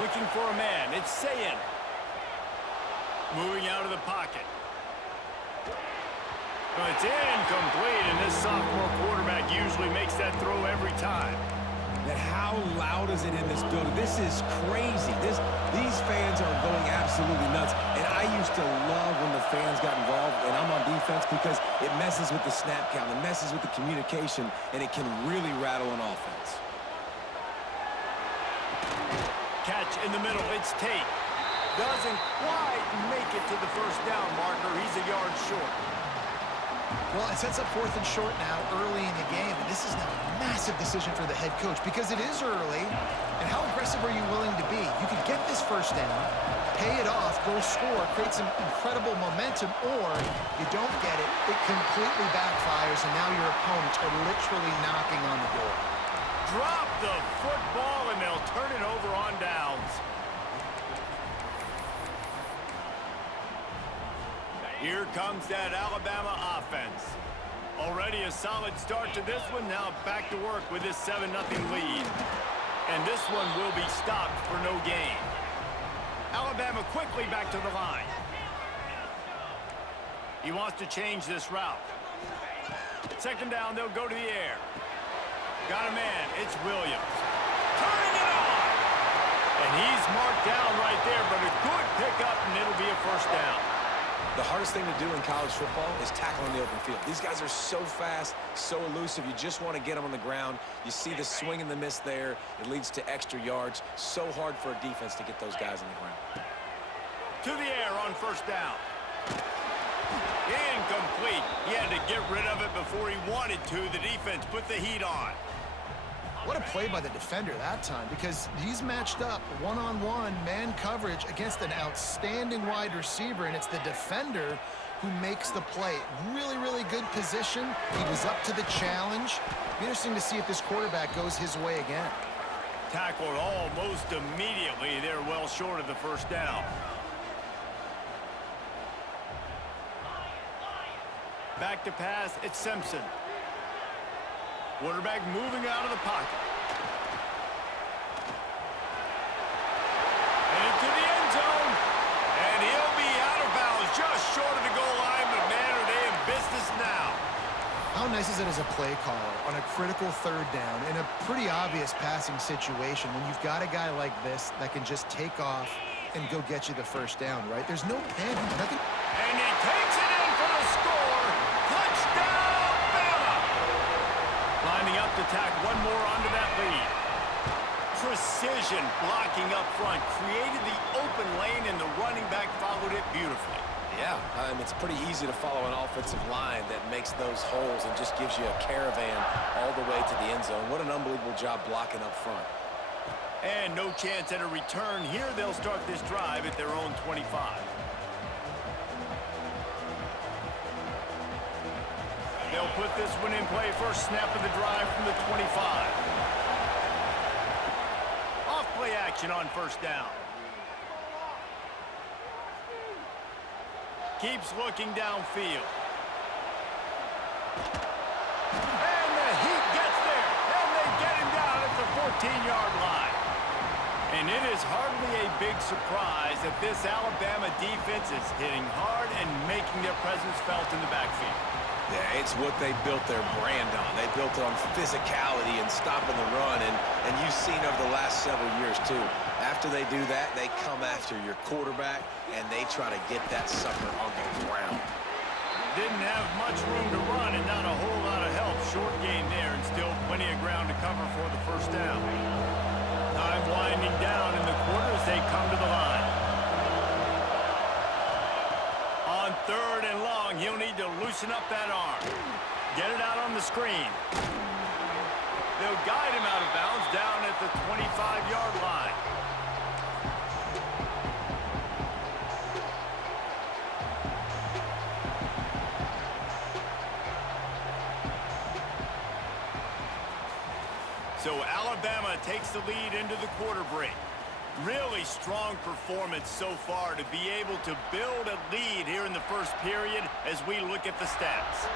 Looking for a man. It's Sayin. Moving out of the pocket. It's incomplete, and this sophomore quarterback usually makes that throw every time. And how loud is it in this building? This is crazy. These fans are going absolutely nuts. And I used to love when the fans got involved, and I'm on defense, because it messes with the snap count, it messes with the communication, and it can really rattle an offense. Catch in the middle. It's Tate. Doesn't quite make it to the first down marker. He's a yard short. Well, it sets up 4th and short now early in the game, and this is now a massive decision for the head coach because it is early, and how aggressive are you willing to be? You could get this first down, pay it off, go score, create some incredible momentum, or you don't get it, it completely backfires, and now your opponents are literally knocking on the door. Drop the football, and they'll turn it over on downs. Here comes that Alabama offense. Already a solid start to this one. Now back to work with this 7-0 lead. And this one will be stopped for no gain. Alabama quickly back to the line. He wants to change this route. 2nd down, they'll go to the air. Got a man. It's Williams. Turning it on! And he's marked down right there, but a good pickup, and it'll be a first down. The hardest thing to do in college football is tackle in the open field. These guys are so fast, so elusive. You just want to get them on the ground. You see the swing and the miss there. It leads to extra yards. So hard for a defense to get those guys on the ground. To the air on first down. Incomplete. He had to get rid of it before he wanted to. The defense put the heat on. What a play by the defender that time, because he's matched up one-on-one man coverage against an outstanding wide receiver, and it's the defender who makes the play. Really, really good position. He was up to the challenge. Be interesting to see if this quarterback goes his way again. Tackled almost immediately. They're well short of the first down. Back to pass, it's Simpson. Quarterback moving out of the pocket. And into the end zone. And he'll be out of bounds just short of the goal line, but man, are they in business now. How nice is it as a play caller on a critical 3rd down in a pretty obvious passing situation when you've got a guy like this that can just take off and go get you the first down, right? There's no panic, nothing. And he takes it in for the score. Touchdown, Bama! Lining up to tack one more onto that lead. Precision blocking up front. Created the open lane, and the running back followed it beautifully. Yeah, it's pretty easy to follow an offensive line that makes those holes and just gives you a caravan all the way to the end zone. What an unbelievable job blocking up front. And no chance at a return here. They'll start this drive at their own 25. They'll put this one in play. First snap of the drive from the 25. Off play action on first down. Keeps looking downfield. And the heat gets there. And they get him down at the 14-yard line. And it is hardly a big surprise that this Alabama defense is hitting hard and making their presence felt in the backfield. Yeah, it's what they built their brand on. They built it on physicality and stopping the run, and you've seen over the last several years, too. After they do that, they come after your quarterback, and they try to get that sucker on the ground. Didn't have much room to run and not a whole lot of help. Short gain there and still plenty of ground to cover for the first down. Time winding down in the quarter as they come to the line. On 3rd and long, he'll need to loosen up that arm. Get it out on the screen. They'll guide him out of bounds down at the 25-yard line. So Alabama takes the lead into the quarter break. Really strong performance so far to be able to build a lead here in the first period as we look at the stats.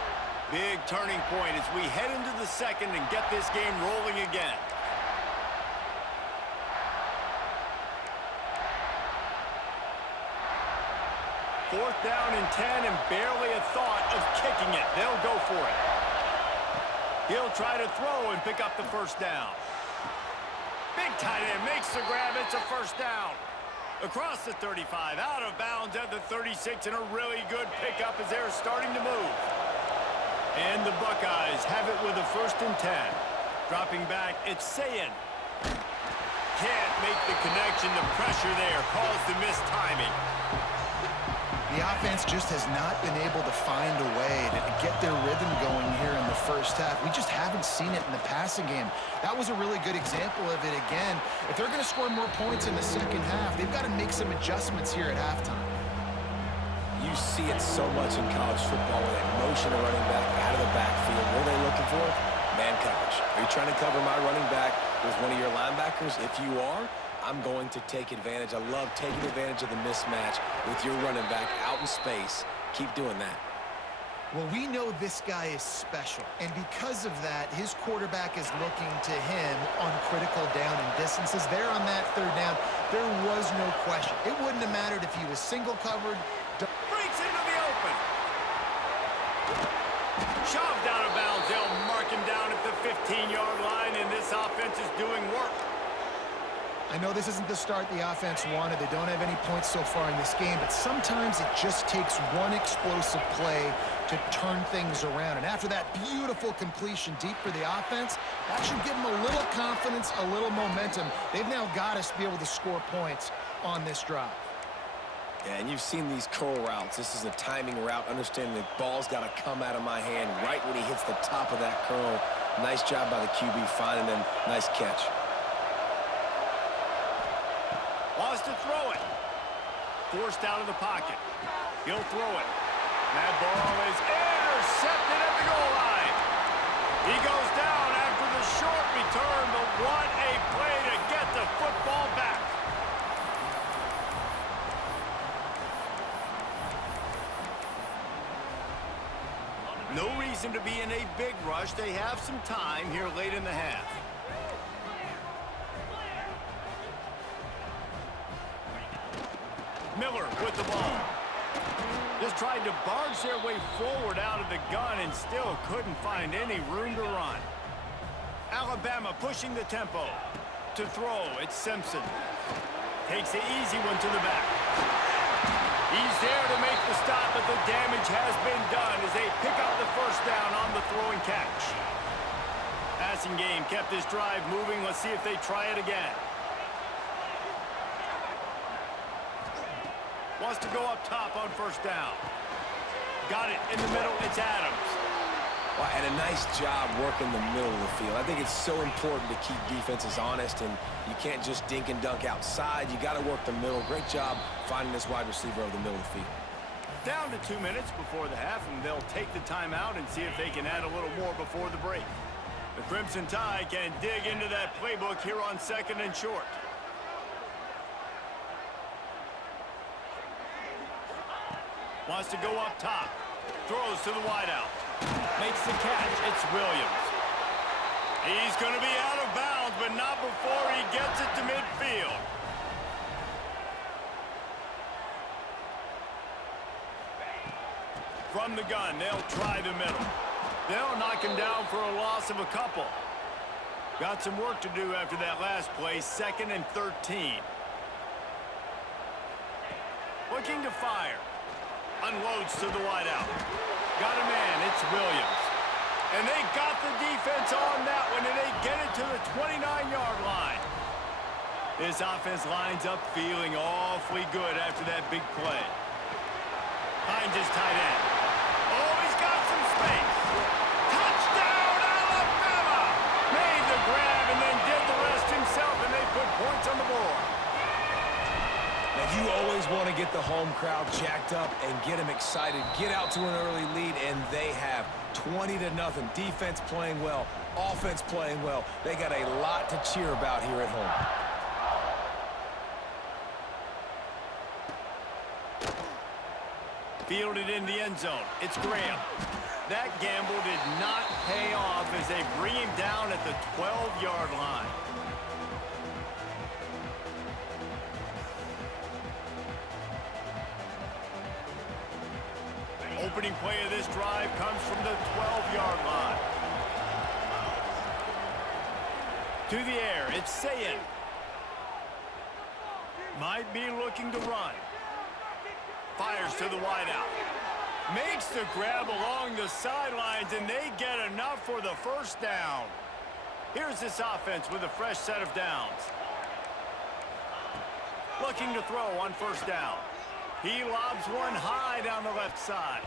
Big turning point as we head into the second and get this game rolling again. 4th down and 10 and barely a thought of kicking it. They'll go for it. He'll try to throw and pick up the first down. Big tight end makes the grab. It's a first down. Across the 35, out of bounds at the 36, and a really good pickup as they're starting to move. And the Buckeyes have it with a 1st and 10. Dropping back, it's Sayin. Can't make the connection. The pressure there caused the missed timing. The offense just has not been able to find a way to get their rhythm going here in the first half. We just haven't seen it in the passing game. That was a really good example of it again. If they're going to score more points in the second half, they've got to make some adjustments here at halftime. You see it so much in college football with that motion of running back out of the backfield. What are they looking for? Man coverage. Are you trying to cover my running back with one of your linebackers? If you are, I'm going to take advantage. I love taking advantage of the mismatch with your running back out in space. Keep doing that. Well, we know this guy is special, and because of that, his quarterback is looking to him on critical down and distances. There on that 3rd down, there was no question. It wouldn't have mattered if he was single covered. Breaks into the open. Shoved out of bounds. They'll mark him down at the 15-yard line, and this offense is doing work. I know this isn't the start the offense wanted. They don't have any points so far in this game, but sometimes it just takes one explosive play to turn things around. And after that beautiful completion deep for the offense, that should give them a little confidence, a little momentum. They've now got us to be able to score points on this drive. Yeah, and you've seen these curl routes. This is a timing route, understanding the ball's got to come out of my hand right when he hits the top of that curl. Nice job by the QB finding them. Nice catch. Wants to throw it. Forced out of the pocket. He'll throw it. That ball is intercepted at the goal line. He goes down after the short return, but what a play to get the football back. No reason to be in a big rush. They have some time here late in the half. Miller with the ball. Just tried to barge their way forward out of the gun and still couldn't find any room to run. Alabama pushing the tempo. To throw, it's Simpson. Takes the easy one to the back. He's there to make the stop, but the damage has been done as they pick up the first down on the throwing catch. Passing game kept this drive moving. Let's see if they try it again. Wants to go up top on first down. Got it in the middle. It's Adams. Well, and a nice job working the middle of the field. I think it's so important to keep defenses honest, and you can't just dink and dunk outside. You got to work the middle. Great job finding this wide receiver over the middle of the field. Down to 2 minutes before the half, and they'll take the timeout and see if they can add a little more before the break. The Crimson Tide can dig into that playbook here on 2nd and short. Wants to go up top. Throws to the wideout. Makes the catch. It's Williams. He's going to be out of bounds, but not before he gets it to midfield. From the gun, they'll try the middle. They'll knock him down for a loss of a couple. Got some work to do after that last play. 2nd and 13. Looking to fire. Unloads to the wideout. Got a man. It's Williams. And they got the defense on that one, and they get it to the 29-yard line. This offense lines up feeling awfully good after that big play. Finds his tight end. Oh, he's got some space. Touchdown, Alabama! Made the grab and then did the rest himself, and they put points on the board. Now, you always want to get the home crowd jacked up and get them excited. Get out to an early lead, and they have 20-0. Defense playing well, offense playing well. They got a lot to cheer about here at home. Fielded in the end zone. It's Graham. That gamble did not pay off as they bring him down at the 12-yard line. opening play of this drive comes from the 12-yard line. To the air, it's Sayin. Might be looking to run. Fires to the wideout. Makes the grab along the sidelines, and they get enough for the first down. Here's this offense with a fresh set of downs. Looking to throw on first down. He lobs one high down the left side.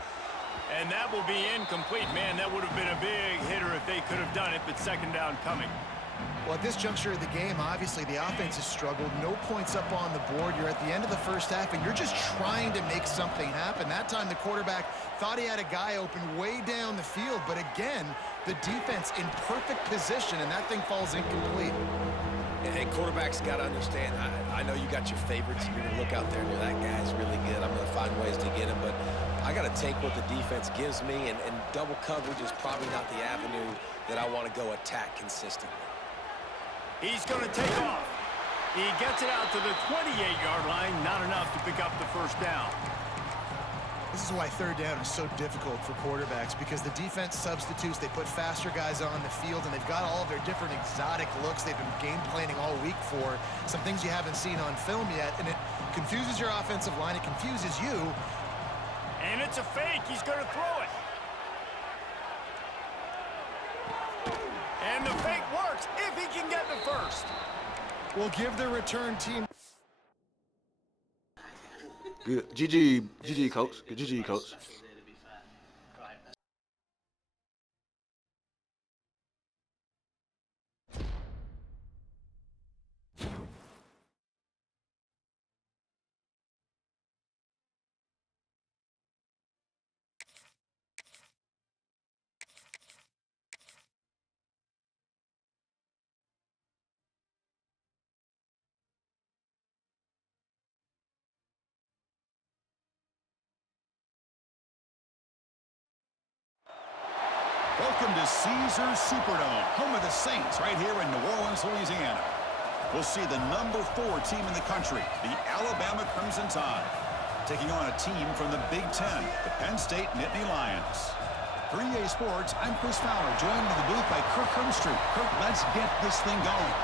And that will be incomplete. Man, that would have been a big hitter if they could have done it, but second down coming. Well, at this juncture of the game, obviously the offense has struggled. No points up on the board. You're at the end of the first half, and you're just trying to make something happen. That time, the quarterback thought he had a guy open way down the field. But again, the defense in perfect position, and that thing falls incomplete. And quarterbacks got to understand, I know you got your favorites. You're going to look out there and you're, that guy's really good. I'm going to find ways to get him. But I got to take what the defense gives me, and double coverage is probably not the avenue that I want to go attack consistently. He's going to take off. He gets it out to the 28-yard line. Not enough to pick up the first down. This is why third down is so difficult for quarterbacks, because the defense substitutes. They put faster guys on the field, and they've got all of their different exotic looks they've been game planning all week for. Some things you haven't seen on film yet, and it confuses your offensive line. It confuses you. And it's a fake. He's going to throw it. And the fake works if he can get the first. We'll give the return team. Good. GG, coach. Good GG, coach. Welcome to Caesars Superdome, home of the Saints, right here in New Orleans, Louisiana. We'll see the number 4 team in the country, the Alabama Crimson Tide, taking on a team from the Big Ten, the Penn State Nittany Lions. For EA Sports, I'm Chris Fowler, joined in the booth by Kirk Herbstreit. Kirk, let's get this thing going.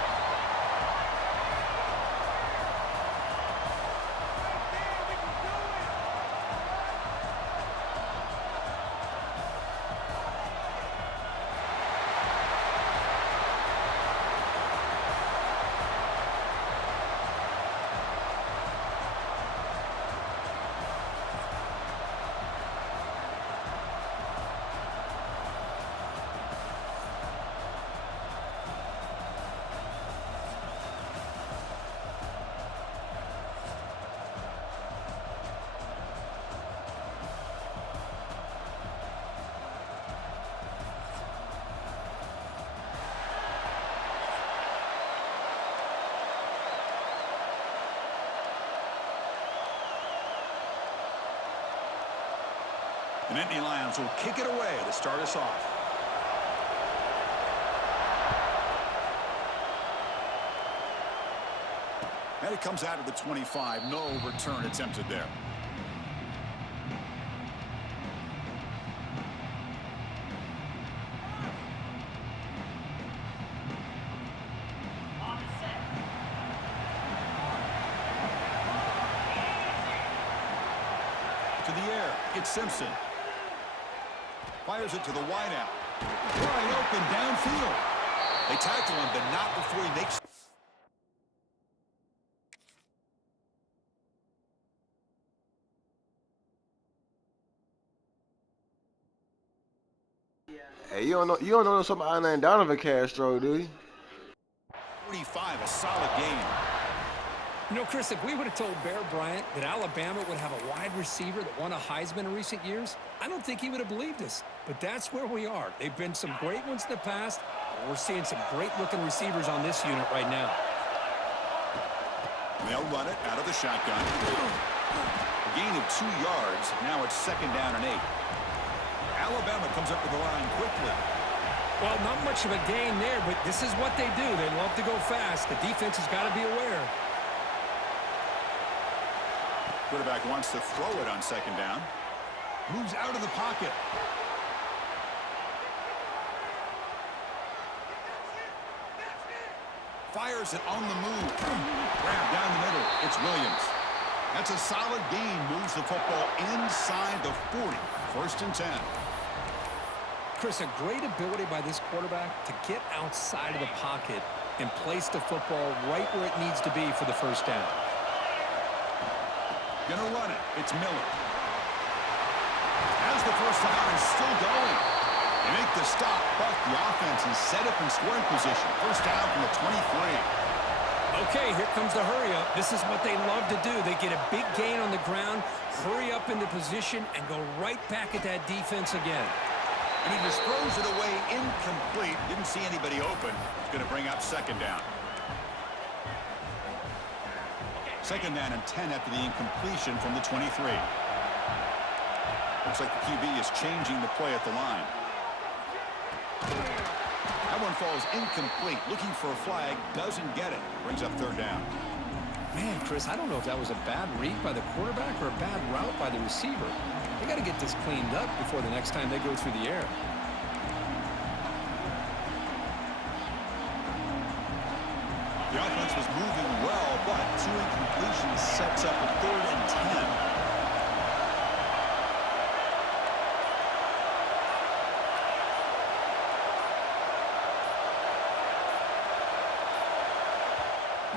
The Nittany Lions will kick it away to start us off. And it comes out of the 25. No return attempted there. To the air, it's Simpson. Fires it to the wideout. Wide open downfield. They tackle him, but not before he makes. Hey, you don't know something I named Donovan Castro, do you? 45, a solid game. You know, Chris, if we would have told Bear Bryant that Alabama would have a wide receiver that won a Heisman in recent years, I don't think he would have believed us. But that's where we are. They've been some great ones in the past, and we're seeing some great-looking receivers on this unit right now. They'll run it out of the shotgun. A gain of 2 yards. Now it's 2nd down and 8. Alabama comes up to the line quickly. Well, not much of a gain there, but this is what they do. They love to go fast. The defense has got to be aware. Quarterback wants to throw it on 2nd down. Moves out of the pocket. Fires it on the move. Grab down the middle. It's Williams. That's a solid gain. Moves the football inside the 40. First and 10. Chris, a great ability by this quarterback to get outside of the pocket and place the football right where it needs to be for the first down. Gonna run it. It's Miller. As the first down is still going. They make the stop, but the offense is set up in scoring position. First down from the 23. Okay, here comes the hurry up. This is what they love to do. They get a big gain on the ground, hurry up into position, and go right back at that defense again. And he just throws it away incomplete. Didn't see anybody open. He's going to bring up second down. Second down and 10 after the incompletion from the 23. Looks like the QB is changing the play at the line. That one falls incomplete. Looking for a flag. Doesn't get it. Brings up third down. Man, Chris, I don't know if that was a bad read by the quarterback or a bad route by the receiver. They got to get this cleaned up before the next time they go through the air. The offense was moving well, but two incompletions sets up a third and 10.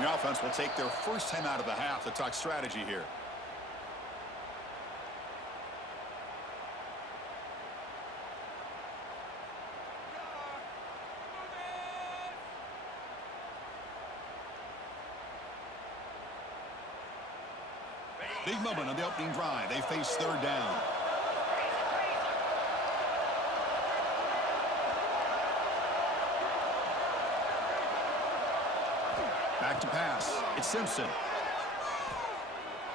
The offense will take their first time out of the half to talk strategy here. Big moment on the opening drive. They face third down. Back to pass. It's Simpson.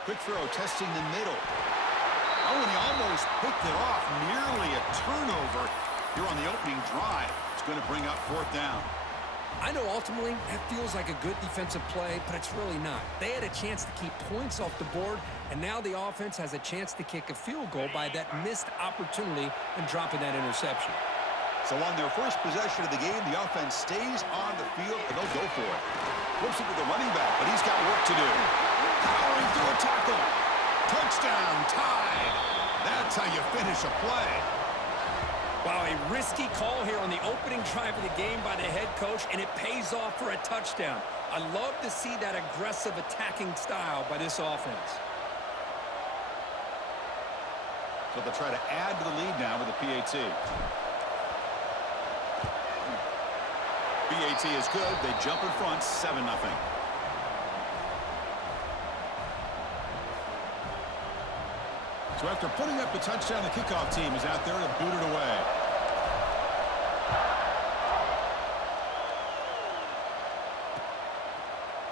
Quick throw, testing the middle. Oh, and he almost picked it off. Nearly a turnover here on the opening drive. It's going to bring up fourth down. I know ultimately that feels like a good defensive play, but it's really not. They had a chance to keep points off the board, and now the offense has a chance to kick a field goal by that missed opportunity and dropping that interception. So on their first possession of the game, the offense stays on the field, and they'll go for it. Flips it to the running back, but he's got work to do. Powering through a tackle. Touchdown, tied. That's how you finish a play. Wow, a risky call here on the opening drive of the game by the head coach, and it pays off for a touchdown. I love to see that aggressive attacking style by this offense. So they'll try to add to the lead now with the PAT. PAT is good. They jump in front, 7-0. So after putting up the touchdown, the kickoff team is out there to boot it away.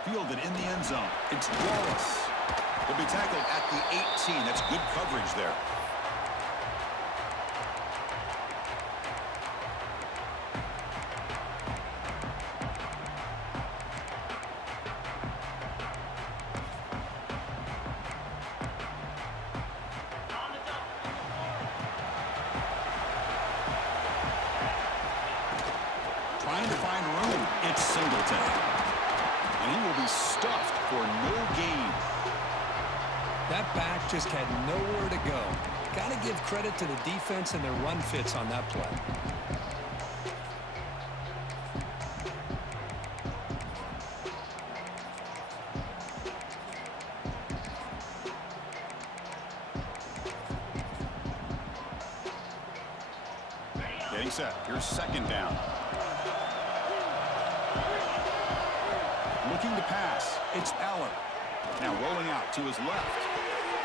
Fielded in the end zone. It's Wallace. He'll be tackled at the 18. That's good coverage there. Trying to find room. It's Singleton. And he will be stuffed for no gain. That back just had nowhere to go. Got to give credit to the defense and their run fits on that play. Getting set. Here's second down. Looking to pass. It's Allen. Now rolling out to his left.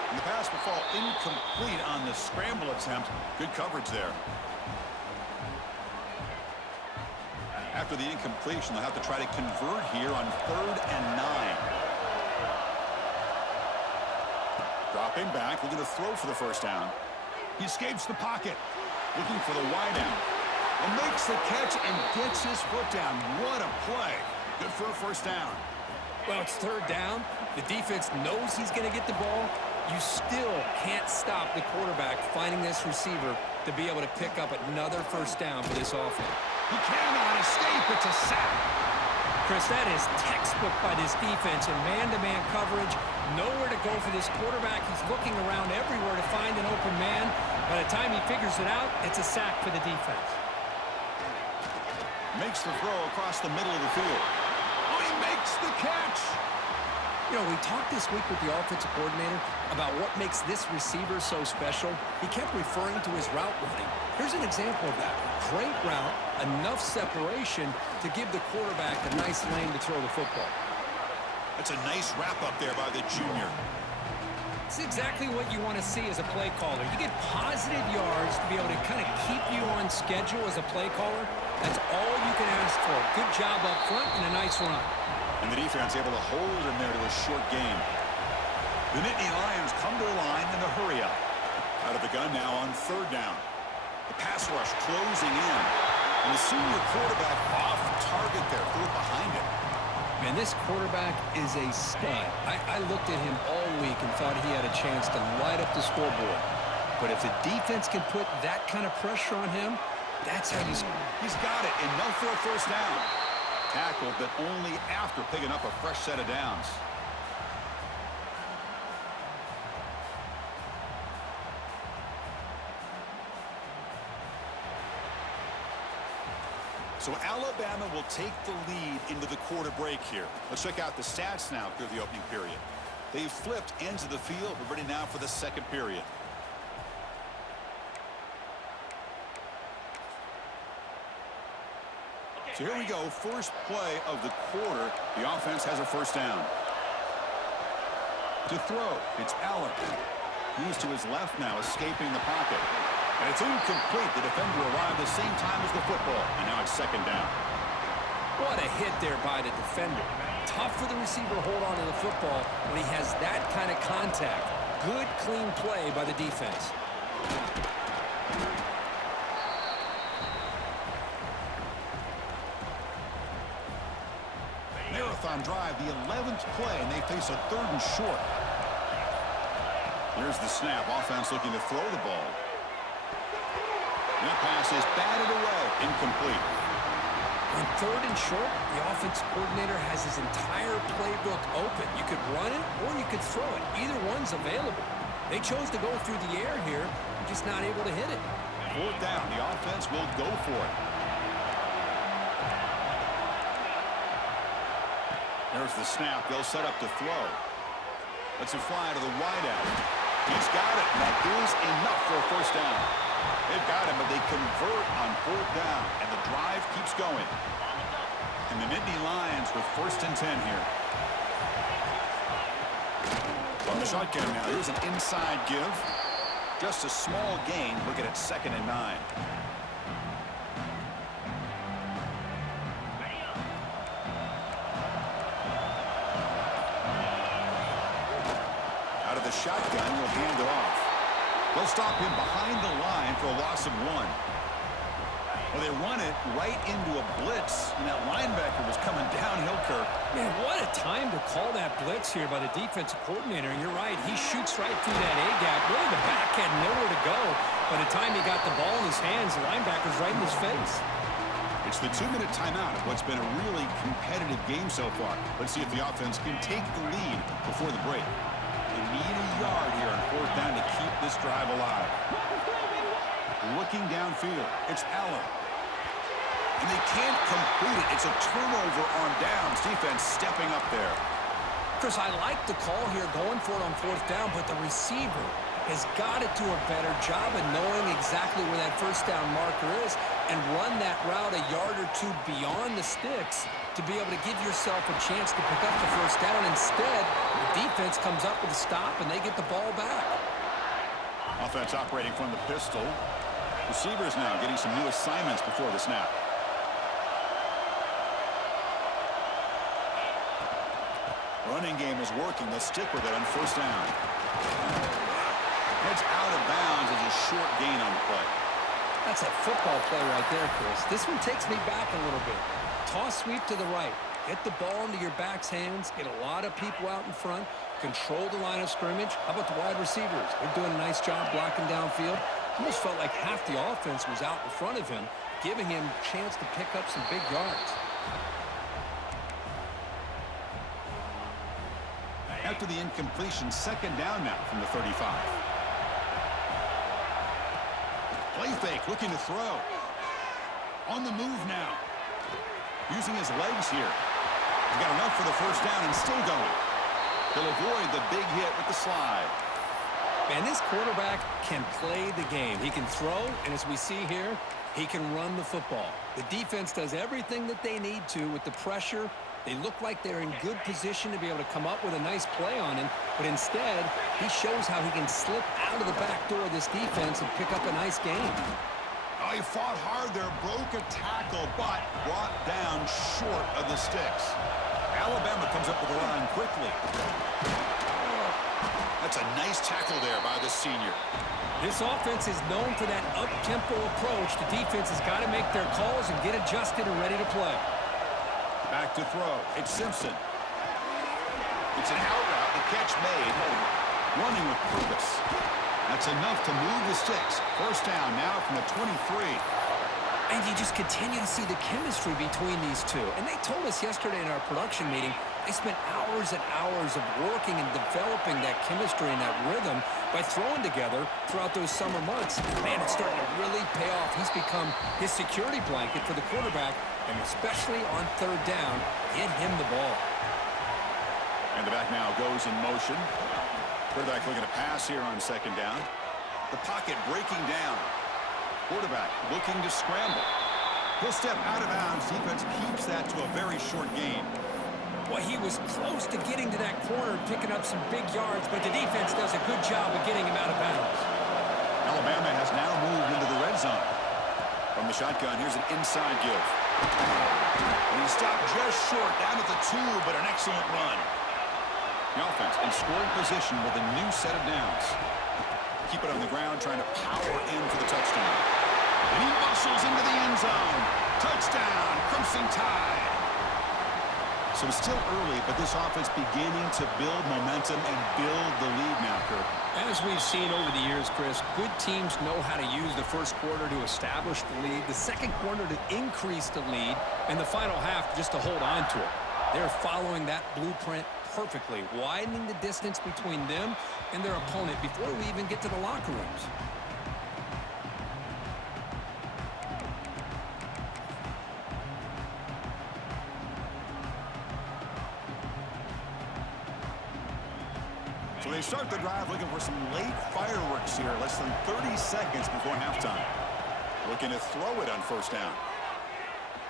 And the pass will fall incomplete on the scramble attempt. Good coverage there. After the incompletion, they'll have to try to convert here on 3rd and 9. Dropping back, looking to throw for the first down. He escapes the pocket. Looking for the wideout. And makes the catch and gets his foot down. What a play. Good for a first down. Well, it's 3rd down. The defense knows he's going to get the ball, you still can't stop the quarterback finding this receiver to be able to pick up another first down for this offense. He cannot escape. It's a sack. Chris, that is textbook by this defense in man-to-man coverage. Nowhere to go for this quarterback. He's looking around everywhere to find an open man. By the time he figures it out, it's a sack for the defense. Makes the throw across the middle of the field. Oh, he makes the catch. You know, we talked this week with the offensive coordinator about what makes this receiver so special. He kept referring to his route running. Here's an example of that. Great route, enough separation to give the quarterback a nice lane to throw the football. That's a nice wrap up there by the junior. It's exactly what you want to see as a play caller. You get positive yards to be able to kind of keep you on schedule as a play caller. That's all you can ask for. Good job up front and a nice run. And the defense able to hold him there to a short gain. The Nittany Lions come to the line in a hurry up. Out of the gun now on third down. The pass rush closing in. And the senior quarterback off target there. Threw it behind him. Man, this quarterback is a stud. I looked at him all week and thought he had a chance to light up the scoreboard. But if the defense can put that kind of pressure on him, that's how you score. He's got it. Enough for a first down. Tackled, but only after picking up a fresh set of downs. So Alabama will take the lead into the quarter break here. Let's check out the stats now through the opening period. They've flipped ends of the field. We're ready now for the second period. So here we go, first play of the quarter. The offense has a first down. To throw, it's Allen. Moves to his left now, escaping the pocket. And it's incomplete. The defender arrived the same time as the football. And now it's second down. What a hit there by the defender. Tough for the receiver to hold on to the football when he has that kind of contact. Good, clean play by the defense. Marathon drive, the 11th play, and they face a third and short. Here's the snap. Offense looking to throw the ball. That pass is batted away. Incomplete. On third and short, the offense coordinator has his entire playbook open. You could run it or you could throw it. Either one's available. They chose to go through the air here, just not able to hit it. Fourth down. The offense will go for it. There's the snap. They'll set up to throw. Let's it fly to the wideout. He's got it. That is enough for a first down. They've got him, but they convert on fourth down, and the drive keeps going. And the Nittany Lions with first and 10 here. On the shotgun now, here's an inside give. Just a small gain. Looking at second and 9. Out of the shotgun, will hand it off. They'll stop him behind the line for a loss of 1. Well, they run it right into a blitz, and that linebacker was coming downhill, Kirk. Man, what a time to call that blitz here by the defensive coordinator. And you're right, he shoots right through that A-gap. Really, the back had nowhere to go. By the time he got the ball in his hands, the linebacker's right in his face. It's the 2-minute timeout of what's been a really competitive game so far. Let's see if the offense can take the lead before the break. They need a yard here on fourth down to keep this drive alive. Looking downfield, it's Allen. And they can't complete it. It's a turnover on downs. Defense stepping up there. Chris, I like the call here going for it on fourth down, but the receiver has got to do a better job of knowing exactly where that first down marker is and run that route a yard or two beyond the sticks to be able to give yourself a chance to pick up the first down. Instead, the defense comes up with a stop and they get the ball back. Offense operating from the pistol. Receivers now getting some new assignments before the snap. Running game is working. They'll stick with it on first down. Heads out of bounds as a short gain on the play. That's a football play right there, Chris. This one takes me back a little bit. Toss sweep to the right. Get the ball into your back's hands, get a lot of people out in front, control the line of scrimmage. How about the wide receivers? They're doing a nice job blocking downfield. Almost felt like half the offense was out in front of him, giving him a chance to pick up some big yards. After the incompletion, second down now from the 35. Play fake, looking to throw. On the move now. Using his legs here. He's got enough for the first down and still going. He'll avoid the big hit with the slide. And this quarterback can play the game. He can throw, and as we see here, he can run the football. The defense does everything that they need to with the pressure. They look like they're in good position to be able to come up with a nice play on him, but instead, he shows how he can slip out of the back door of this defense and pick up a nice gain. Oh, he fought hard there, broke a tackle, but brought down short of the sticks. Alabama comes up with the line quickly. That's a nice tackle there by the senior. This offense is known for that up-tempo approach. The defense has got to make their calls and get adjusted and ready to play. Back to throw. It's Simpson. It's an out route. The catch made. Running with purpose. That's enough to move the sticks. First down now from the 23. And you just continue to see the chemistry between these two. And they told us yesterday in our production meeting, they spent hours and hours of working and developing that chemistry and that rhythm by throwing together throughout those summer months. Man, it's starting to really pay off. He's become his security blanket for the quarterback, and especially on third down, get him the ball. And the back now goes in motion. Quarterback looking to pass here on second down. The pocket breaking down. Quarterback looking to scramble. He'll step out of bounds. Defense keeps that to a very short gain. Boy, he was close to getting to that corner and picking up some big yards, but the defense does a good job of getting him out of bounds. Alabama has now moved into the red zone. From the shotgun, here's an inside give. And he stopped just short, down at the 2, but an excellent run. The offense in scoring position with a new set of downs. Keep it on the ground, trying to power in for the touchdown. And he muscles into the end zone. Touchdown, Crimson Tide. So it's still early, but this offense beginning to build momentum and build the lead now, Kirk. As we've seen over the years, Chris, good teams know how to use the first quarter to establish the lead, the second quarter to increase the lead, and the final half just to hold on to it. They're following that blueprint perfectly, widening the distance between them and their opponent before we even get to the locker rooms. So they start the drive looking for some late fireworks here, less than 30 seconds before halftime. Looking to throw it on first down.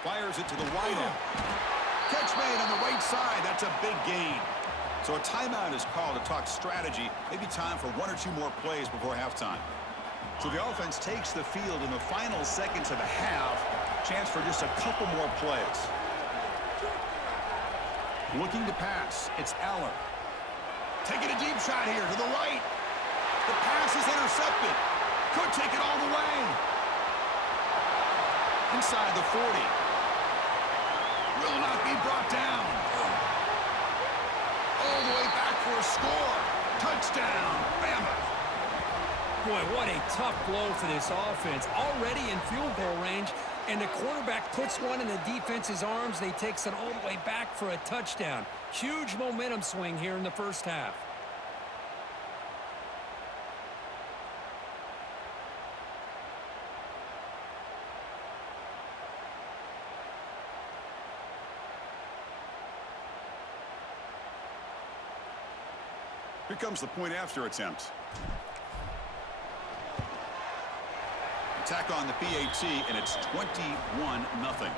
Fires it to the wide end. Catch made on the right side. That's a big gain. So a timeout is called to talk strategy. Maybe time for 1 or 2 more plays before halftime. So the offense takes the field in the final seconds of the half. Chance for just a couple more plays. Looking to pass. It's Aller. Taking a deep shot here to the right. The pass is intercepted. Could take it all the way. Inside the 40. Will not be brought down. All the way back for a score. Touchdown, Bama. Boy, what a tough blow for this offense. Already in field goal range, and the quarterback puts one in the defense's arms. They takes it all the way back for a touchdown. Huge momentum swing here in the first half. Here comes the point after attempt. Attack on the PAT, and it's 21-0.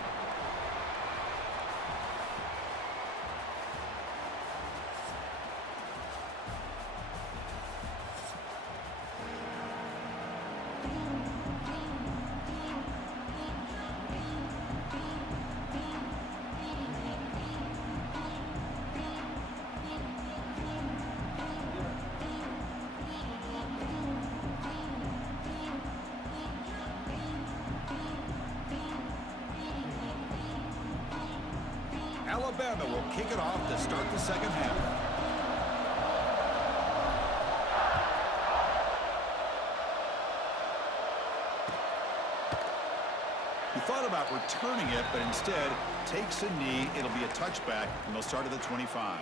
Alabama will kick it off to start the second half. He thought about returning it, but instead takes a knee. It'll be a touchback, and they'll start at the 25.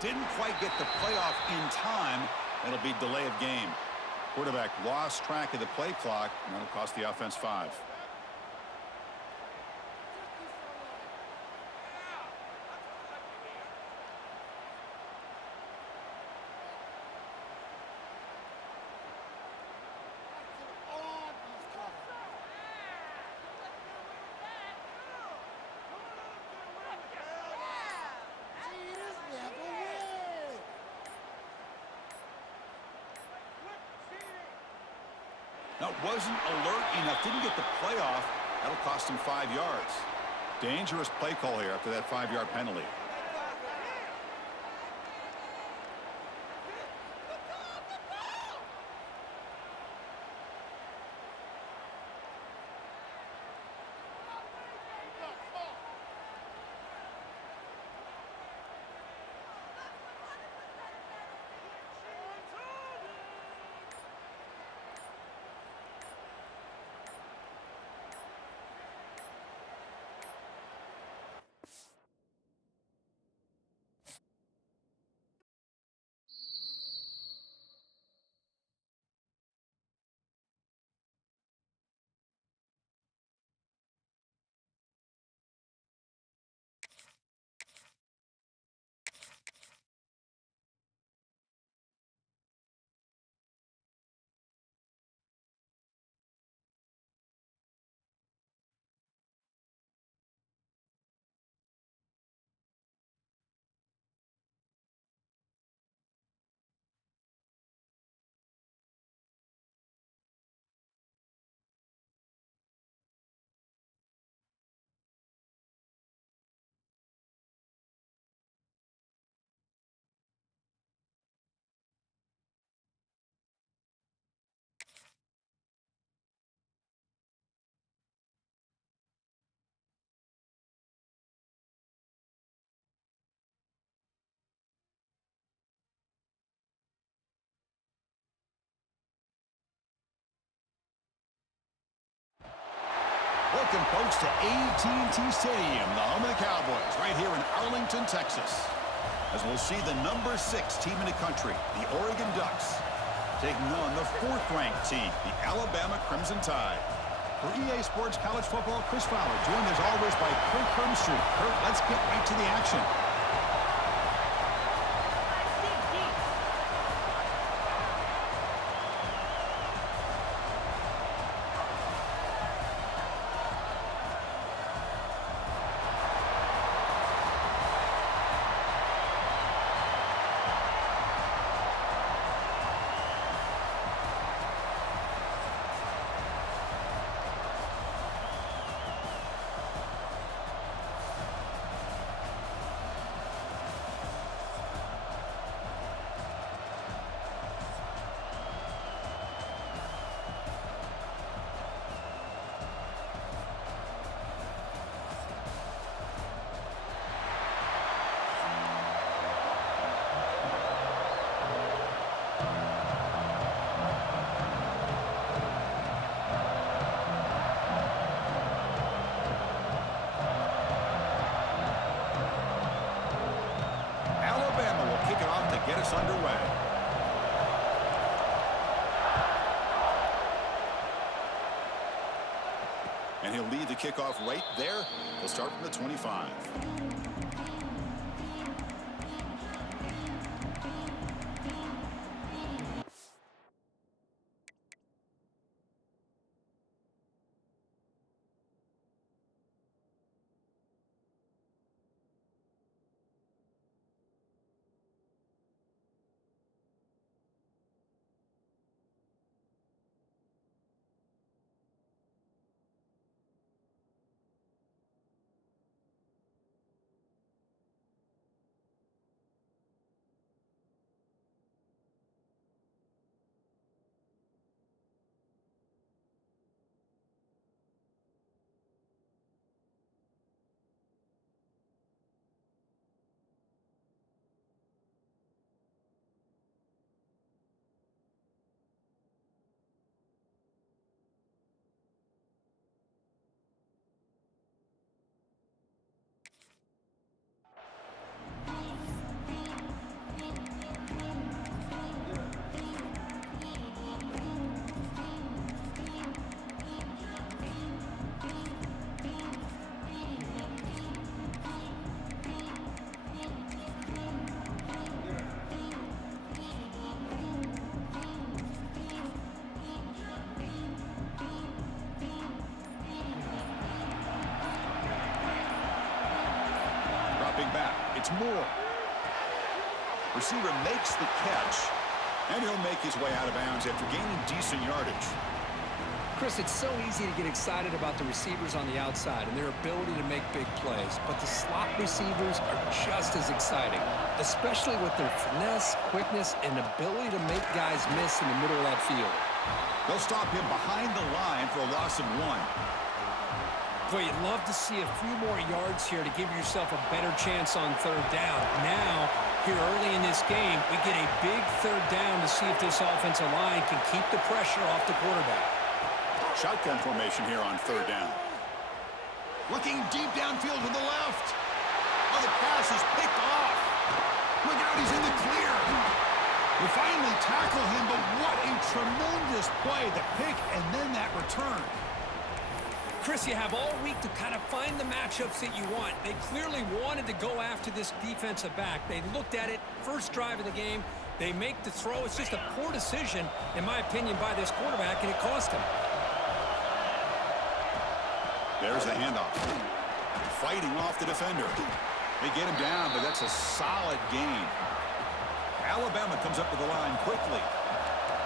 Didn't quite get the playoff in time. It'll be delay of game. Quarterback lost track of the play clock, and that'll cost the offense 5. Now, wasn't alert enough, didn't get the playoff. That'll cost him 5 yards. Dangerous play call here after that 5-yard penalty. Welcome, folks, to AT&T Stadium, the home of the Cowboys, right here in Arlington, Texas. As we'll see the number 6 team in the country, the Oregon Ducks, taking on the 4th-ranked team, the Alabama Crimson Tide. For EA Sports College Football, Chris Fowler, joined as always by Kirk Hermstreet. Kirk, let's get right to the action. Get us underway. And he'll lead the kickoff right there. He'll start from the 25. Moore. Receiver makes the catch, and he'll make his way out of bounds after gaining decent yardage. Chris, it's so easy to get excited about the receivers on the outside and their ability to make big plays, but the slot receivers are just as exciting, especially with their finesse, quickness, and ability to make guys miss in the middle of that field. They'll stop him behind the line for a loss of 1. Boy, you'd love to see a few more yards here to give yourself a better chance on third down. Now, here early in this game, we get a big third down to see if this offensive line can keep the pressure off the quarterback. Shotgun formation here on third down. Looking deep downfield to the left. Oh, the pass is picked off. Look out, he's in the clear. We finally tackle him, but what a tremendous play. The pick and then that return. Chris, you have all week to kind of find the matchups that you want. They clearly wanted to go after this defensive back. They looked at it, first drive of the game. They make the throw. It's just a poor decision, in my opinion, by this quarterback, and it cost him. There's the handoff. Fighting off the defender. They get him down, but that's a solid gain. Alabama comes up to the line quickly.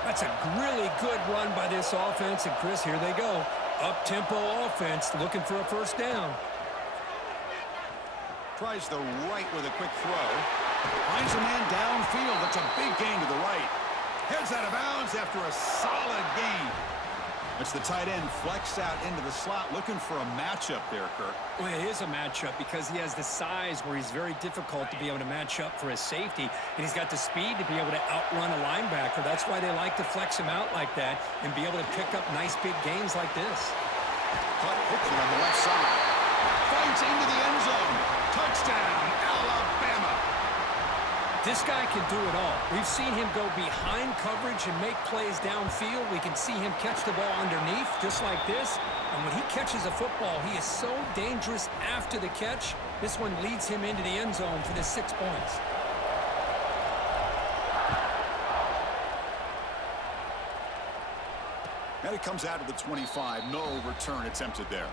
That's a really good run by this offense, and Chris, here they go. Up-tempo offense looking for a first down. Tries the right with a quick throw. Finds a man downfield. That's a big gain to the right. Heads out of bounds after a solid gain. It's the tight end flexed out into the slot, looking for a matchup there, Kirk. Well, it is a matchup because he has the size where he's very difficult to be able to match up for his safety, and he's got the speed to be able to outrun a linebacker. That's why they like to flex him out like that and be able to pick up nice big gains like this. Caught quickly on the left side. Fights into the end zone. Touchdown, Alabama. This guy can do it all. We've seen him go behind coverage and make plays downfield. We can see him catch the ball underneath just like this. And when he catches a football, he is so dangerous after the catch. This one leads him into the end zone for the 6 points. And it comes out of the 25. No return attempted there.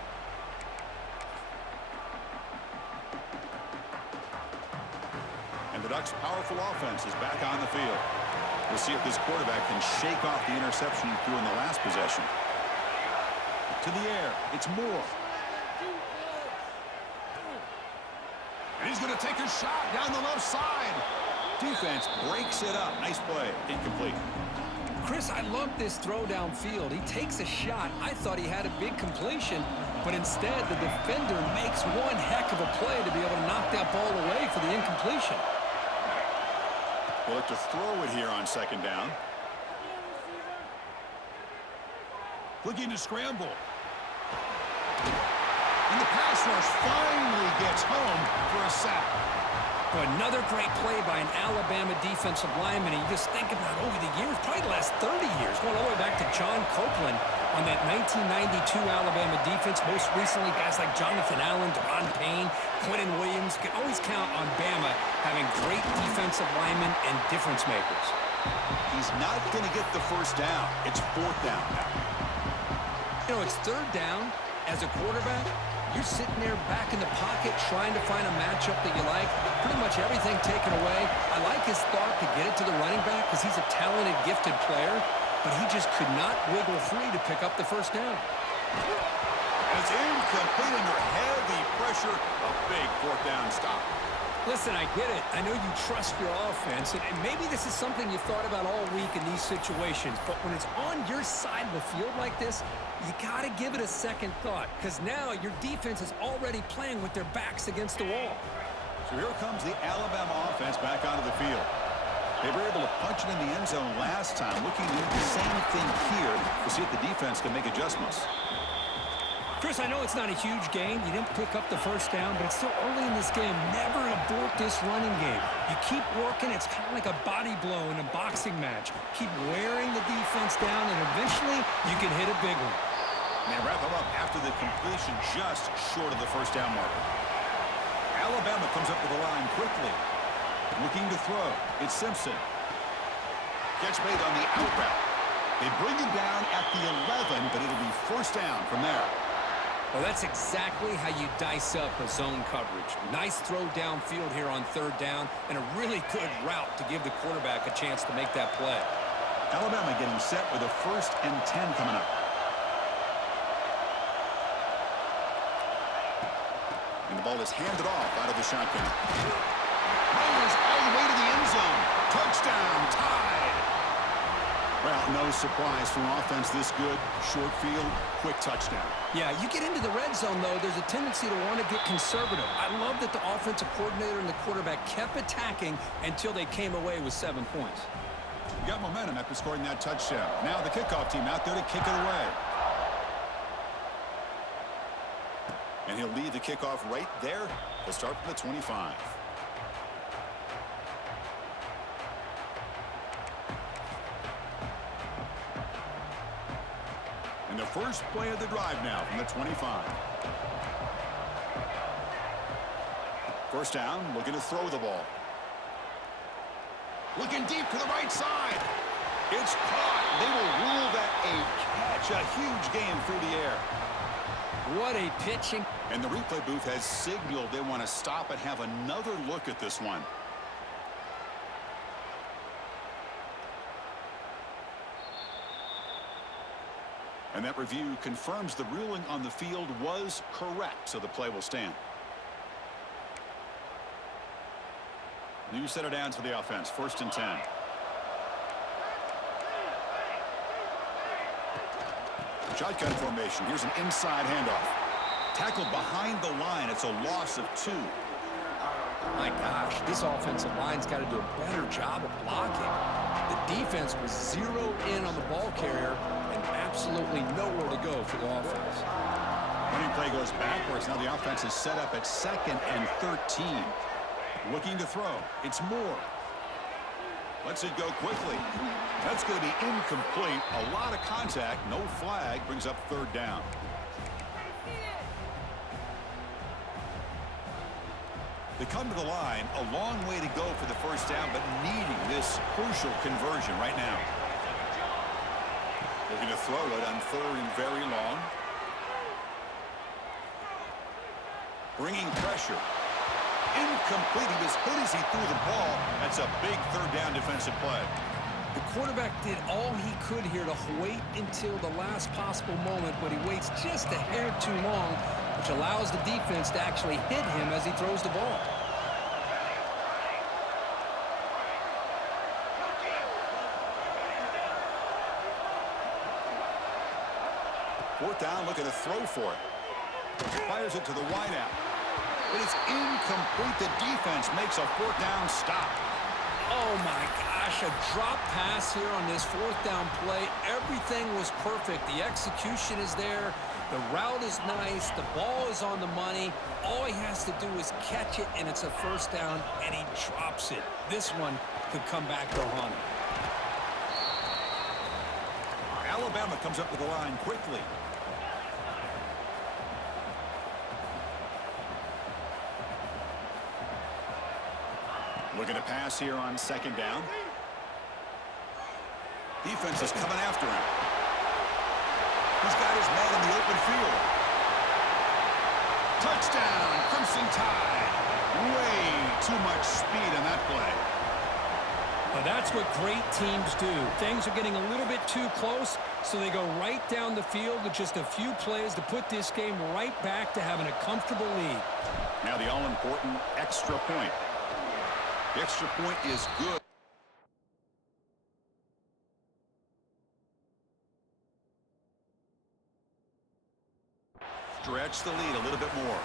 The Ducks' powerful offense is back on the field. We'll see if this quarterback can shake off the interception he threw in the last possession. To the air, it's Moore. And he's going to take a shot down the left side. Defense breaks it up. Nice play. Incomplete. Chris, I love this throw downfield. He takes a shot. I thought he had a big completion, but instead the defender makes one heck of a play to be able to knock that ball away for the incompletion. We'll have to throw it here on second down. Looking to scramble. And the pass rush finally gets home for a sack. But another great play by an Alabama defensive lineman. And you just think about over the years, probably the last 30 years, going all the way back to John Copeland on that 1992 Alabama defense. Most recently, guys like Jonathan Allen, Deron Payne, Quentin Williams. You can always count on Bama having great defensive linemen and difference makers. He's not going to get the first down. It's fourth down now. You know, it's third down. As a quarterback, you're sitting there back in the pocket trying to find a matchup that you like. Pretty much everything taken away. I like his thought to get it to the running back because he's a talented, gifted player, but he just could not wiggle free to pick up the first down. It's incomplete under heavy pressure. A big fourth down stop. Listen, I get it. I know you trust your offense, and maybe this is something you thought about all week in these situations, but when it's on your side of the field like this, you got to give it a second thought, because now your defense is already playing with their backs against the wall. So here comes the Alabama offense back onto the field. They were able to punch it in the end zone last time, looking to do the same thing here to see if the defense can make adjustments. Chris, I know it's not a huge gain. You didn't pick up the first down, but it's still early in this game. Never abort this running game. You keep working. It's kind of like a body blow in a boxing match. Keep wearing the defense down, and eventually you can hit a big one. And they wrap them up after the completion just short of the first down marker. Alabama comes up to the line quickly. Looking to throw. It's Simpson. Catch made on the out route. They bring him down at the 11, but it'll be first down from there. Well, that's exactly how you dice up a zone coverage. Nice throw downfield here on third down, and a really good route to give the quarterback a chance to make that play. Alabama getting set with a 1st and 10 coming up. And the ball is handed off out of the shotgun. Rolls all the way to the end zone. Touchdown, tied. Well, no surprise from offense this good. Short field, quick touchdown. Yeah, you get into the red zone, though, there's a tendency to want to get conservative. I love that the offensive coordinator and the quarterback kept attacking until they came away with 7 points. You got momentum after scoring that touchdown. Now the kickoff team out there to kick it away. And he'll lead the kickoff right there. He'll start from the 25. And the first play of the drive now from the 25. First down, looking to throw the ball. Looking deep to the right side. It's caught. They will rule that a catch. A huge game through the air. What a pitching. And the replay booth has signaled they want to stop and have another look at this one. And that review confirms the ruling on the field was correct, so the play will stand. New set of downs for the offense, 1st and 10. Shotgun formation. Here's an inside handoff. Tackled behind the line. It's a loss of 2. My gosh, this offensive line's got to do a better job of blocking. The defense was zeroed in on the ball carrier and absolutely nowhere to go for the offense. Running play goes backwards. Now the offense is set up at 2nd and 13. Looking to throw. It's Moore. Lets it go quickly. That's going to be incomplete. A lot of contact. No flag. Brings up 3rd down. They come to the line. A long way to go for the first down, but needing this crucial conversion right now. Looking to throw it on 3rd and very long. Bringing pressure. Incomplete. He was hit as he threw the ball. That's a big 3rd down defensive play. The quarterback did all he could here to wait until the last possible moment, but he waits just a hair too long, which allows the defense to actually hit him as he throws the ball. Fourth down, looking to throw for it. Fires it to the wideout. But it's incomplete. The defense makes a 4th down stop. Oh, my gosh, a drop pass here on this 4th down play. Everything was perfect. The execution is there. The route is nice. The ball is on the money. All he has to do is catch it, and it's a 1st down, and he drops it. This one could come back to haunt him. Alabama comes up with the line quickly. Looking to pass here on 2nd down. Defense is coming after him. He's got his man in the open field. Touchdown, Crimson Tide. Way too much speed on that play. Well, that's what great teams do. Things are getting a little bit too close, so they go right down the field with just a few plays to put this game right back to having a comfortable lead. Now the all-important extra point. The extra point is good. Stretch the lead a little bit more.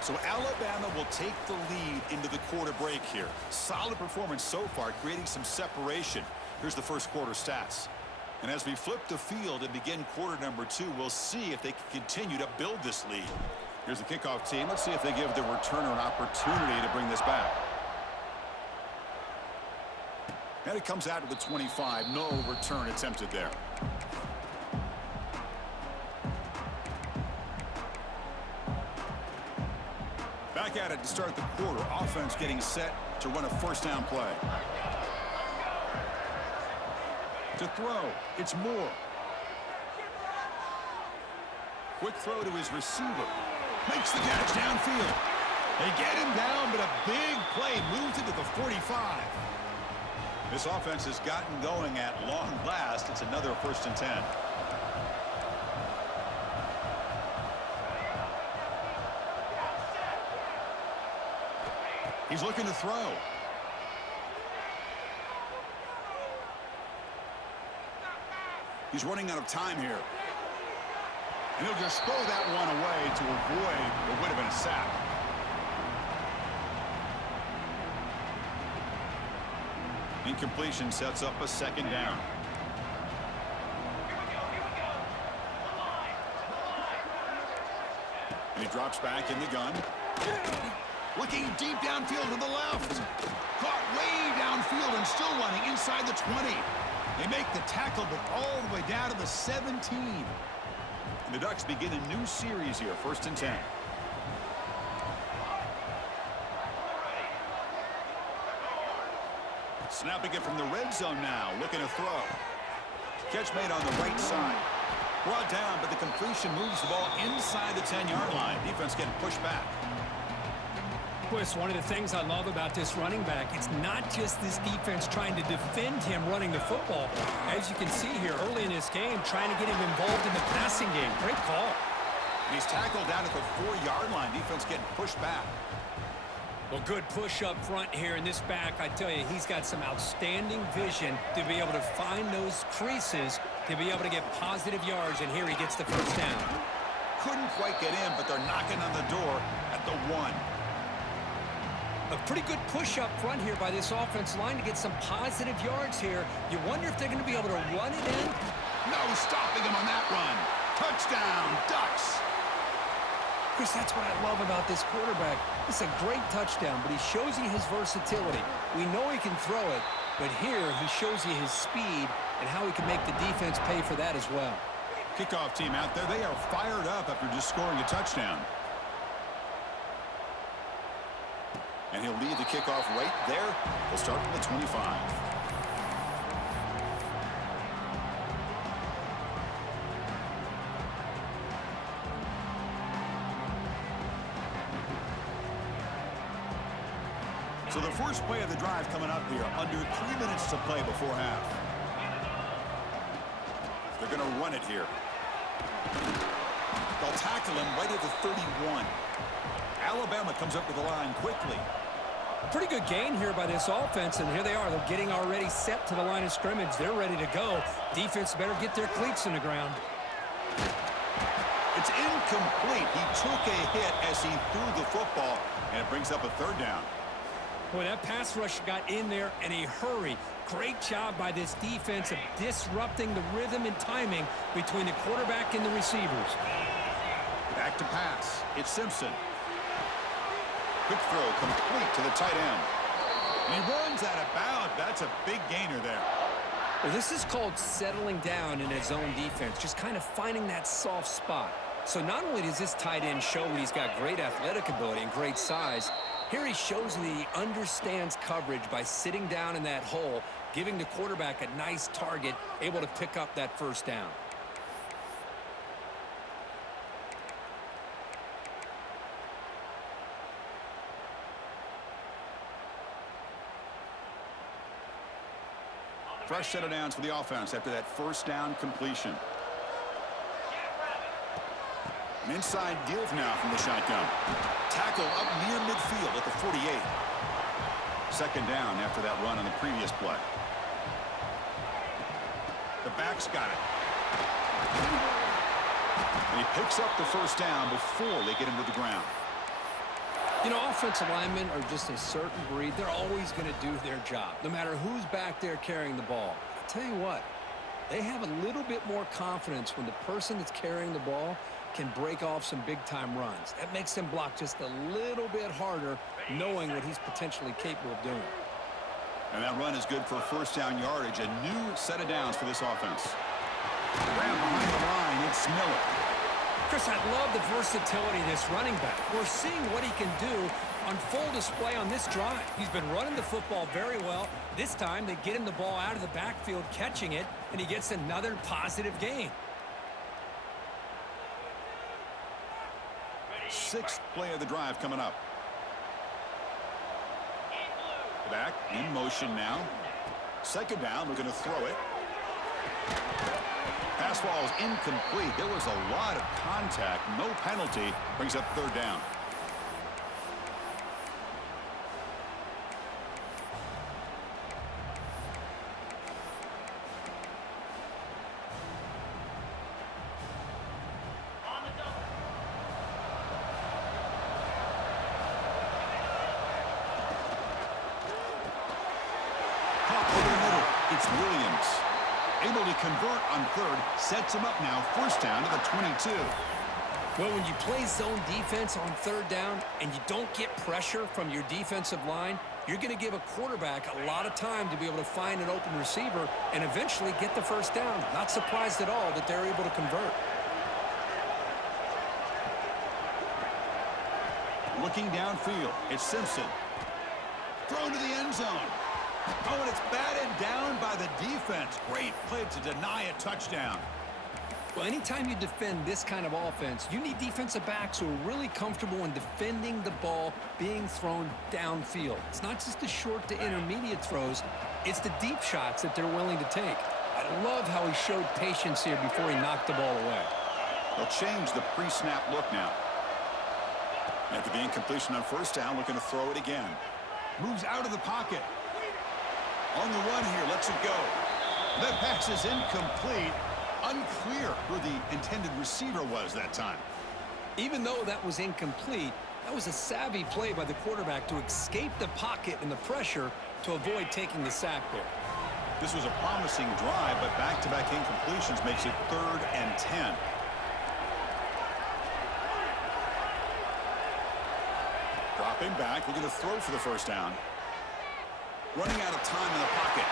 So Alabama will take the lead into the quarter break here. Solid performance so far, creating some separation. Here's the first quarter stats. And as we flip the field and begin quarter number 2, we'll see if they can continue to build this lead. Here's the kickoff team. Let's see if they give the returner an opportunity to bring this back. And it comes out of the 25. No return attempted there. Back at it to start the quarter. Offense getting set to run a 1st down play. To throw, it's Moore. Quick throw to his receiver. Makes the catch downfield. They get him down, but a big play moves it to the 45. This offense has gotten going at long last. It's another 1st and 10. He's looking to throw. He's running out of time here. And he'll just throw that one away to avoid what would have been a sack. Incompletion sets up a 2nd down. And he drops back in the gun. Looking deep downfield to the left. Caught way downfield and still running inside the 20. They make the tackle, but all the way down to the 17. And the Ducks begin a new series here, 1st and 10. Snapping it from the red zone now, looking to throw. Catch made on the right side. Brought down, but the completion moves the ball inside the 10-yard line. Defense getting pushed back. Chris, one of the things I love about this running back, it's not just this defense trying to defend him running the football. As you can see here early in this game, trying to get him involved in the passing game. Great call. And he's tackled down at the 4-yard line. Defense getting pushed back. Well, good push up front here in this back. I tell you, he's got some outstanding vision to be able to find those creases, to be able to get positive yards, and here he gets the 1st down. Couldn't quite get in, but they're knocking on the door at the 1. A pretty good push up front here by this offense line to get some positive yards here. You wonder if they're going to be able to run it in. No stopping him on that run. Touchdown, Ducks. Chris, that's what I love about this quarterback. It's a great touchdown, but he shows you his versatility. We know he can throw it, but here he shows you his speed and how he can make the defense pay for that as well. Kickoff team out there, they are fired up after just scoring a touchdown. And he'll lead the kickoff right there. We'll start from the 25. So the first play of the drive coming up here, under 3 minutes to play before half. They're going to run it here. They'll tackle him right at the 31. Alabama comes up to the line quickly. Pretty good gain here by this offense, and here they are. They're getting already set to the line of scrimmage. They're ready to go. Defense better get their cleats in the ground. It's incomplete. He took a hit as he threw the football, and it brings up a 3rd down. Boy, that pass rush got in there in a hurry. Great job by this defense of disrupting the rhythm and timing between the quarterback and the receivers. Back to pass. It's Simpson. Quick throw complete to the tight end. And he runs out of bounds. That's a big gainer there. Well, this is called settling down in his own defense, just kind of finding that soft spot. So not only does this tight end show that he's got great athletic ability and great size, here he shows that he understands coverage by sitting down in that hole, giving the quarterback a nice target, able to pick up that 1st down. Fresh set of downs for the offense after that 1st down completion. An inside give now from the shotgun. Tackle up near midfield at the 48. 2nd down after that run on the previous play. The back's got it. And he picks up the 1st down before they get him to the ground. You know, offensive linemen are just a certain breed. They're always going to do their job, no matter who's back there carrying the ball. I'll tell you what, they have a little bit more confidence when the person that's carrying the ball can break off some big-time runs. That makes them block just a little bit harder, knowing what he's potentially capable of doing. And that run is good for 1st down yardage. A new set of downs for this offense. Grab behind the line, it's Miller. Chris, I love the versatility of this running back. We're seeing what he can do on full display on this drive. He's been running the football very well. This time, they get him the ball out of the backfield, catching it, and he gets another positive gain. Sixth play of the drive coming up. Back in motion now. Second down, looking to throw it. Pass ball is incomplete. There was a lot of contact. No penalty. Brings up third down. It's Williams. Able to convert on third. Sets him up now. First down to the 22. Well, when you play zone defense on third down and you don't get pressure from your defensive line, you're going to give a quarterback a lot of time to be able to find an open receiver and eventually get the first down. Not surprised at all that they're able to convert. Looking downfield, it's Simpson. Thrown to the end zone. Oh, and it's batted down by the defense. Great play to deny a touchdown. Well, anytime you defend this kind of offense, you need defensive backs who are really comfortable in defending the ball being thrown downfield. It's not just the short to intermediate throws, it's the deep shots that they're willing to take. I love how he showed patience here before he knocked the ball away. They'll change the pre-snap look now. After the incompletion on first down, looking to throw it again. Moves out of the pocket. On the run here, lets it go. That pass is incomplete. Unclear who the intended receiver was that time. Even though that was incomplete, that was a savvy play by the quarterback to escape the pocket and the pressure to avoid taking the sack there. This was a promising drive, but back-to-back incompletions makes it 3rd and 10. Dropping back, looking to throw for the first down. Running out of time in the pocket.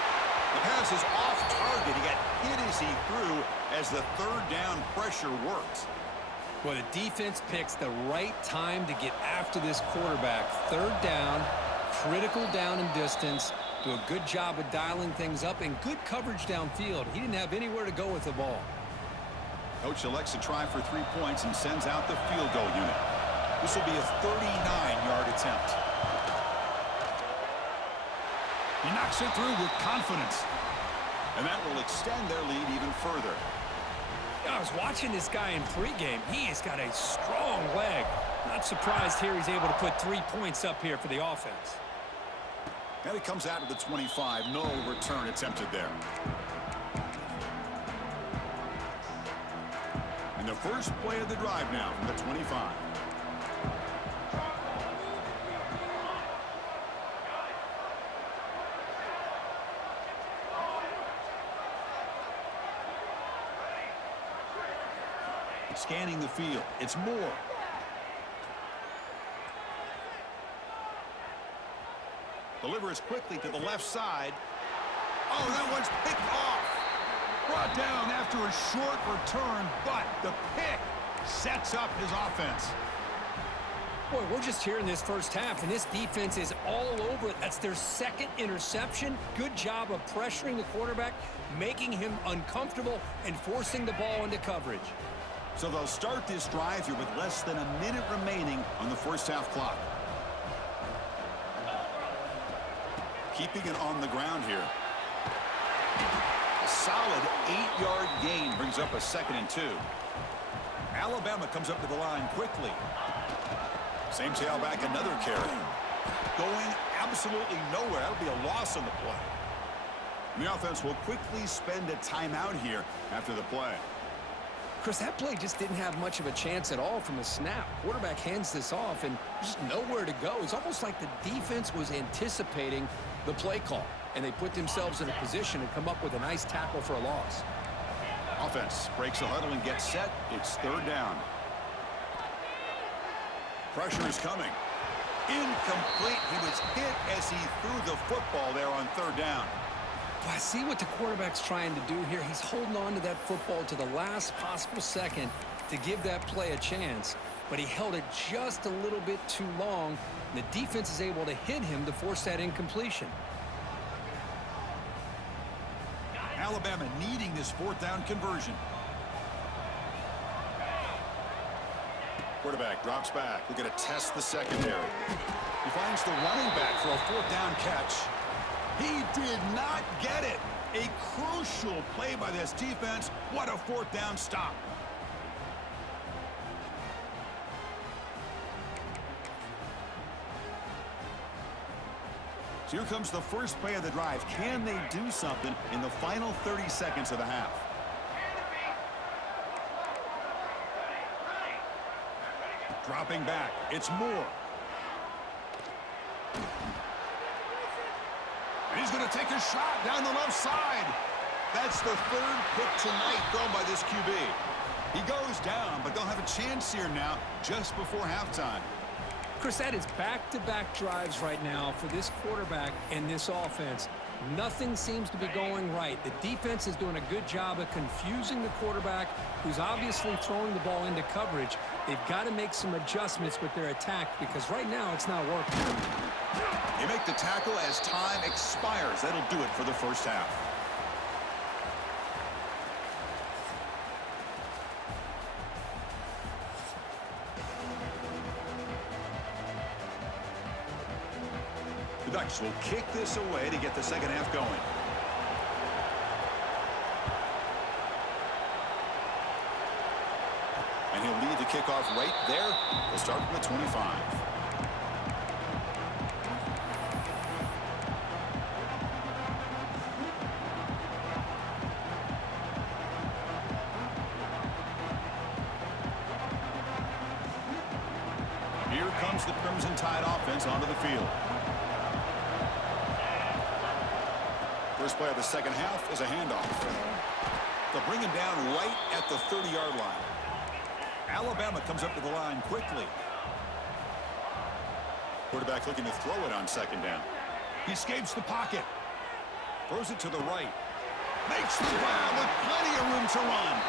The pass is off target. He got hit as he threw as the third down pressure worked. Well, the defense picks the right time to get after this quarterback. Third down, critical down and distance. Do a good job of dialing things up and good coverage downfield. He didn't have anywhere to go with the ball. Coach elects to try for 3 points and sends out the field goal unit. This will be a 39-yard attempt. He knocks it through with confidence. And that will extend their lead even further. I was watching this guy in pregame. He has got a strong leg. Not surprised here he's able to put 3 points up here for the offense. And it comes out of the 25. No return attempted there. And the first play of the drive now from the 25. Scanning the field. It's Moore. Delivers quickly to the left side. Oh, that one's picked off. Brought down after a short return, but the pick sets up his offense. Boy, we're just here in this first half, and this defense is all over it. That's their second interception. Good job of pressuring the quarterback, making him uncomfortable, and forcing the ball into coverage. So they'll start this drive here with less than a minute remaining on the first half clock. Keeping it on the ground here. A solid 8-yard gain brings up a 2nd and 2. Alabama comes up to the line quickly. Same tailback, another carry. Going absolutely nowhere. That'll be a loss on the play. And the offense will quickly spend a timeout here after the play. Chris, that play just didn't have much of a chance at all from the snap. Quarterback hands this off and just nowhere to go. It's almost like the defense was anticipating the play call, and they put themselves in a position to come up with a nice tackle for a loss. Offense breaks the huddle and gets set. It's 3rd down. Pressure is coming. Incomplete. He was hit as he threw the football there on 3rd down. But I see what the quarterback's trying to do here. He's holding on to that football to the last possible second to give that play a chance. But he held it just a little bit too long. And the defense is able to hit him to force that incompletion. Alabama needing this 4th down conversion. Quarterback drops back. We're going to test the secondary. He finds the running back for a fourth down catch. He did not get it. A crucial play by this defense. What a fourth down stop. So here comes the first play of the drive. Can they do something in the final 30 seconds of the half? Dropping back. It's Moore. And he's going to take a shot down the left side. That's the third pick tonight thrown by this QB. He goes down, but they'll have a chance here now just before halftime. Chris, that is back-to-back drives right now for this quarterback and this offense. Nothing seems to be going right. The defense is doing a good job of confusing the quarterback, who's obviously throwing the ball into coverage. They've got to make some adjustments with their attack because right now it's not working. You make the tackle as time expires. That'll do it for the first half. The Ducks will kick this away to get the second half going. And he'll lead the kickoff right there. We'll start from the 25. Here comes the Crimson Tide offense onto the field. First play of the second half is a handoff. They'll bring him down right at the 30-yard line. Alabama comes up to the line quickly. Quarterback looking to throw it on second down. He escapes the pocket. Throws it to the right. Makes the grab with plenty of room to run.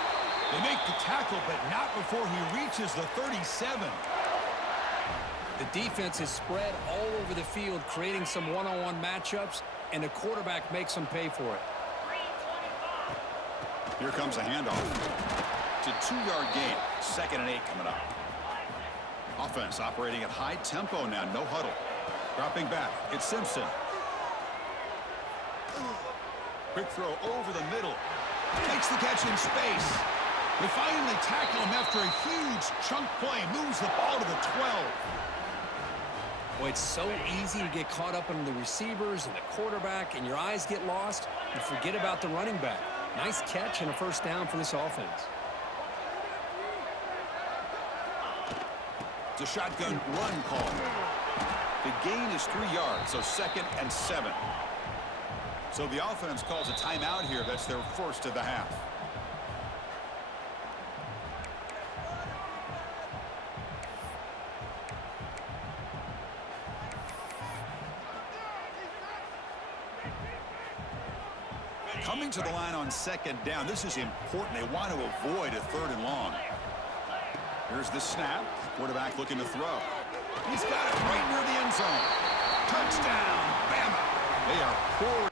They make the tackle, but not before he reaches the 37. The defense is spread all over the field, creating some one-on-one matchups, and the quarterback makes them pay for it. Here comes a handoff. It's a 2-yard gain. 2nd and 8 coming up. Offense operating at high tempo now. No huddle. Dropping back. It's Simpson. Quick throw over the middle. Makes the catch in space. They finally tackle him after a huge chunk play. Moves the ball to the 12. Boy, it's so easy to get caught up in the receivers and the quarterback, and your eyes get lost. You forget about the running back. Nice catch and a first down for this offense. It's a shotgun run call. The gain is 3 yards, so 2nd and 7. So the offense calls a timeout here. That's their first of the half. Coming to the line on 2nd down. This is important. They want to avoid a 3rd and long. Here's the snap. Quarterback looking to throw. He's got it right near the end zone. Touchdown, Bama. They are pouring